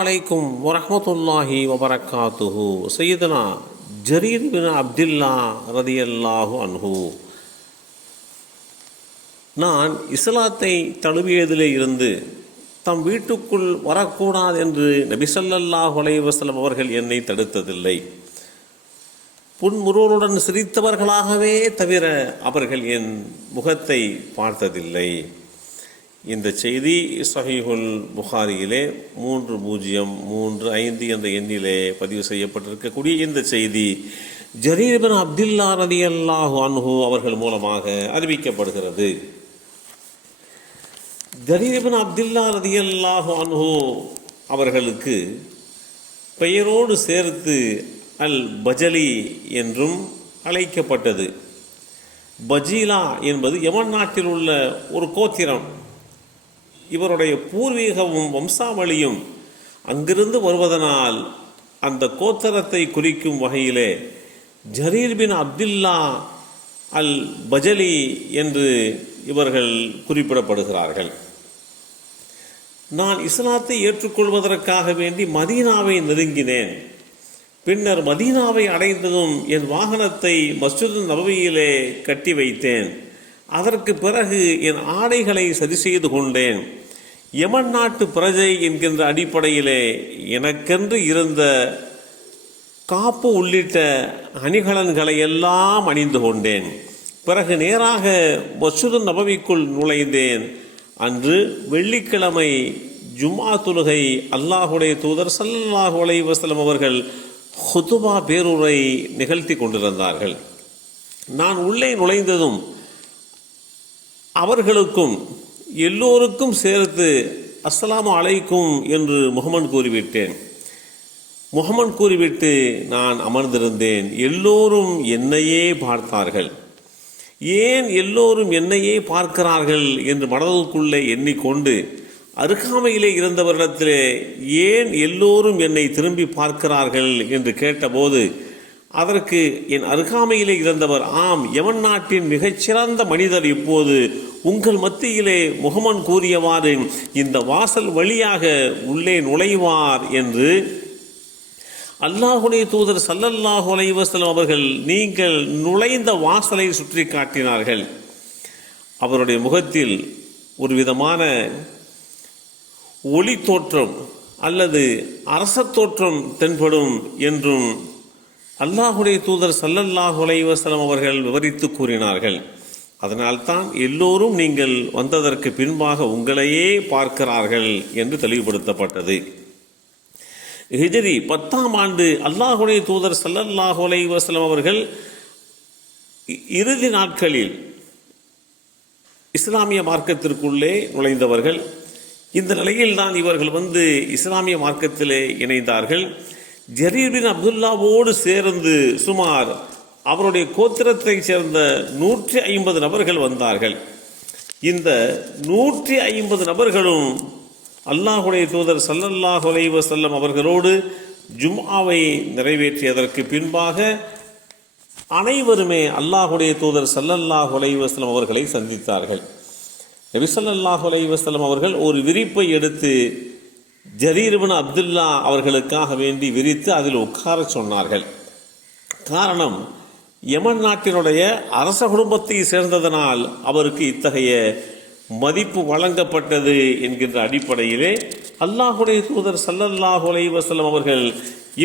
அலைக்கும் வரஹ்மத்துல்லாஹி வபரகாத்துஹு. சையதுனா ஜரீர் பின் அப்துல்லா ரதியல்லாஹு அன்ஹு, நான் இஸ்லாத்தை தழுவியதிலே இருந்து தம் வீட்டுக்குள் வரக்கூடாது என்று நபி ஸல்லல்லாஹு அலைஹி வஸல்லம் அவர்கள் என்னை தடுத்ததில்லை. புன்முறுவலுடன் சிரித்தவர்களாகவே தவிர அவர்கள் என் முகத்தை பார்த்ததில்லை. இந்த செய்தி ஸஹீஹுல் புகாரியிலே 3035 என்ற எண்ணிலே பதிவு செய்யப்பட்டிருக்கக்கூடிய இந்த செய்தி ஜரீர் பின் அப்துல்லா ரலியல்லாஹு அன்ஹு அவர்கள் மூலமாக அறிவிக்கப்படுகிறது. ஜரீர் பின் அப்துல்லா ரலியல்லாஹு அன்ஹு அவர்களுக்கு பெயரோடு சேர்த்து அல் பஜலி என்றும் அழைக்கப்பட்டது. பஜீலா என்பது யமன் நாட்டில் உள்ள ஒரு கோத்திரம். இவருடைய பூர்வீகமும் வம்சாவளியும் அங்கிருந்து வருவதனால் அந்த கோத்திரத்தை குறிக்கும் வகையிலே ஜரீர் பின் அப்துல்லா அல் பஜலி என்று இவர்கள் குறிப்பிடப்படுகிறார்கள். நான் இஸ்லாத்தை ஏற்றுக்கொள்வதற்காக வேண்டி மதீனாவை நெருங்கினேன். பின்னர் மதீனாவை அடைந்ததும் என் வாகனத்தை மஸ்ஜித் நபவியிலே கட்டி வைத்தேன். அதற்கு பிறகு என் ஆடைகளை சரி செய்து கொண்டேன். யமன் நாட்டு பிரஜை என்கின்ற அடிப்படையிலே எனக்கென்று இருந்த காப்பு உள்ளிட்ட அணிகலன்களை எல்லாம் அணிந்து கொண்டேன். பிறகு நேராக மஸ்ஜித் நபவிக்குள் நுழைந்தேன். அன்று வெள்ளிக்கிழமை ஜும்ஆ தொழுகை அல்லாஹுடைய தூதர் ஸல்லல்லாஹு அலைஹி வஸல்லம் அவர்கள் ஹுதுபா பேருரை நிகழ்த்தி கொண்டிருந்தார்கள். நான் உள்ளே நுழைந்ததும் அவர்களுக்கும் எல்லோருக்கும் சேர்த்து அஸ்ஸலாமு அலைக்கும் என்று முஹம்மது கூறிவிட்டேன். முஹம்மது கூறிவிட்டு நான் அமர்ந்திருந்தேன். எல்லோரும் என்னையே பார்த்தார்கள். ஏன் எல்லோரும் என்னையே பார்க்கிறார்கள் என்று மனதுக்குள்ளே எண்ணிக்கொண்டு அருகாமையிலே இருந்தவரிடத்திலே ஏன் எல்லோரும் என்னை திரும்பி பார்க்கிறார்கள் என்று கேட்டபோது அதற்கு என் அருகாமையிலே இருந்தவர், ஆம், யமன் நாட்டின் மிகச்சிறந்த மனிதர் இப்போது உங்கள் மத்தியிலே முஹம்மது கூறியவாறு இந்த வாசல் வழியாக உள்ளே நுழைவார் என்று அல்லாஹுடைய தூதர் ஸல்லல்லாஹு அலைஹி வஸல்லம் அவர்கள் நீங்கள் நுழைந்த வாசலை சுற்றி காட்டினார்கள். அவருடைய முகத்தில் ஒரு விதமான ஒளி தோற்றம் அல்லது அரச தோற்றம் தென்படும் என்றும் அல்லாஹுடைய தூதர் ஸல்லல்லாஹு அலைஹி வஸல்லம் அவர்கள் விவரித்து கூறினார்கள். அதனால்தான் எல்லோரும் நீங்கள் வந்ததற்கு பின்பாக உங்களையே பார்க்கிறார்கள் என்று தெளிவுபடுத்தப்பட்டது. ஹிஜ்ரி 10ஆம் ஆண்டு அல்லாஹுடைய தூதர் ஸல்லல்லாஹு அலைஹி வஸல்லம் அவர்கள் இறுதி நாட்களில் இஸ்லாமிய மார்க்கத்திற்குள்ளே நுழைந்தவர்கள். இந்த நிலையில் தான் இவர்கள் இஸ்லாமிய மார்க்கத்திலே இணைந்தார்கள். ஜரீர் பின் அப்துல்லாவோடு சேர்ந்து சுமார் அவருடைய கோத்திரத்தை சேர்ந்த 150 நபர்கள் வந்தார்கள். இந்த 150 நபர்களும் அல்லாஹுடைய தூதர் ஸல்லல்லாஹு அலைஹி வஸல்லம் அவர்களோடு ஜும்ஆவை நிறைவேற்றியதற்கு பின்பாக அனைவருமே அல்லாஹுடைய தூதர் ஸல்லல்லாஹு அலைஹி வஸல்லம் அவர்களை சந்தித்தார்கள். நபி ஸல்லல்லாஹு அலைஹி வஸல்லம் அவர்கள் ஒரு விரிப்பை எடுத்து ஜரீர் பின் அப்துல்லா அவர்களுக்காக வேண்டி விரித்து அதில் உட்கார சொன்னார்கள். காரணம், யமன் நாட்டினுடைய அரச குடும்பத்தை சேர்ந்ததனால் அவருக்கு இத்தகைய மதிப்பு வழங்கப்பட்டது என்கின்ற அடிப்படையிலே அல்லாஹுடைய தூதர் ஸல்லல்லாஹு அலைஹி வஸல்லம் அவர்கள்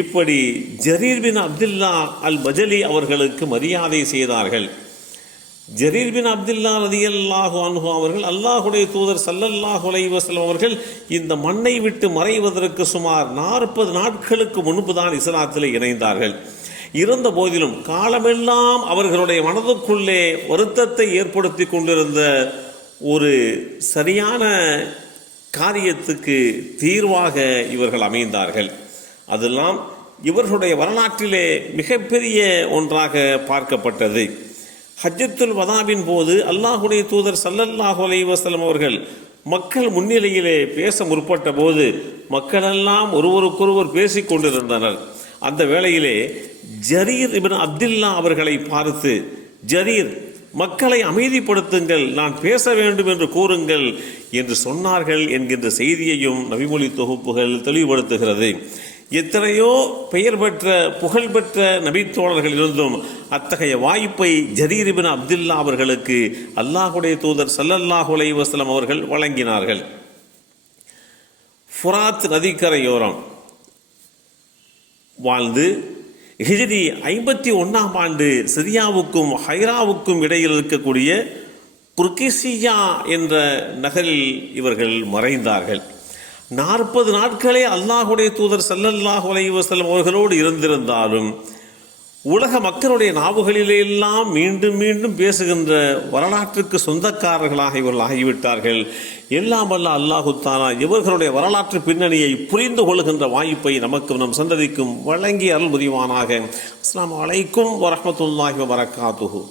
இப்படி ஜரீர் பின் அப்துல்லா அல் பஜலி அவர்களுக்கு மரியாதை செய்தார்கள். ஜரீர் பின் அப்துல்லா ரலியல்லாஹு அன்ஹு அவர்கள் அல்லாஹுடைய தூதர் ஸல்லல்லாஹு அலைஹி வஸல்லம் அவர்கள் இந்த மண்ணை விட்டு மறைவதற்கு சுமார் 40 நாட்களுக்கு முன்புதான் இஸ்லாத்திலே இணைந்தார்கள். இருந்த போதிலும் காலமெல்லாம் அவர்களுடைய மனதுக்குள்ளே வருத்தத்தை ஏற்படுத்தி கொண்டிருந்த ஒரு சரியான காரியத்துக்கு தீர்வாக இவர்கள் அமைந்தார்கள். அதெல்லாம் இவர்களுடைய வரலாற்றிலே மிகப்பெரிய ஒன்றாக பார்க்கப்பட்டது. ஹஜ்ஜத்துல் வதாவின் போது அல்லாஹுடைய தூதர் ஸல்லல்லாஹு அலைஹி வஸல்லம் அவர்கள் மக்கள் முன்னிலையிலே பேச முற்பட்ட போது மக்களெல்லாம் ஒருவருக்கொருவர் பேசிக் கொண்டிருந்தனர். அந்த வேளையிலே ஜரீர் இப்னு அப்துல்லா அவர்களை பார்த்து, ஜரீர், மக்களை அமைதிப்படுத்துங்கள், நான் பேச வேண்டும் என்று கூறுங்கள் என்று சொன்னார்கள் என்கின்ற செய்தியையும் நபிமொழி தொகுப்புகள் தெளிவுபடுத்துகிறது. எத்தனையோ பெயர் பெற்ற புகழ்பெற்ற நபித்தோழர்கள் இருந்தும் அத்தகைய வாய்ப்பை ஜரீர் இப்னு அப்துல்லா அவர்களுக்கு அல்லாஹுடைய தூதர் ஸல்லல்லாஹு அலைஹி வஸல்லம் அவர்கள் வழங்கினார்கள். ஃபுராத் நதிக்கரையோரம் வாழ்ந்து ஹிஜ்ரி 51ஆம் ஆண்டு சிரியாவுக்கும் ஹைராவுக்கும் இடையில் இருக்கக்கூடிய குர்கிசியா என்ற நகரில் இவர்கள் மறைந்தார்கள். 40 நாட்களே அல்லாஹுடைய தூதர் ஸல்லல்லாஹு அலைஹி வஸல்லம் அவர்களோடு இருந்திருந்தாலும் உலக மக்களுடைய நாவுகளிலே எல்லாம் மீண்டும் மீண்டும் பேசுகின்ற வரலாற்றுக்கு சொந்தக்காரர்களாக இவர்கள் ஆகிவிட்டார்கள். எல்லாம் வல்ல அல்லாஹு தஆலா இவர்களுடைய வரலாற்று பின்னணியை புரிந்து கொள்கின்ற வாய்ப்பை நமக்கும் நம் சந்ததிக்கும் வழங்கி அருள் புரிவானாக. அஸ்ஸலாமு அலைக்கும் வரஹ்மத்துல்லாஹி வபரகாத்துஹு.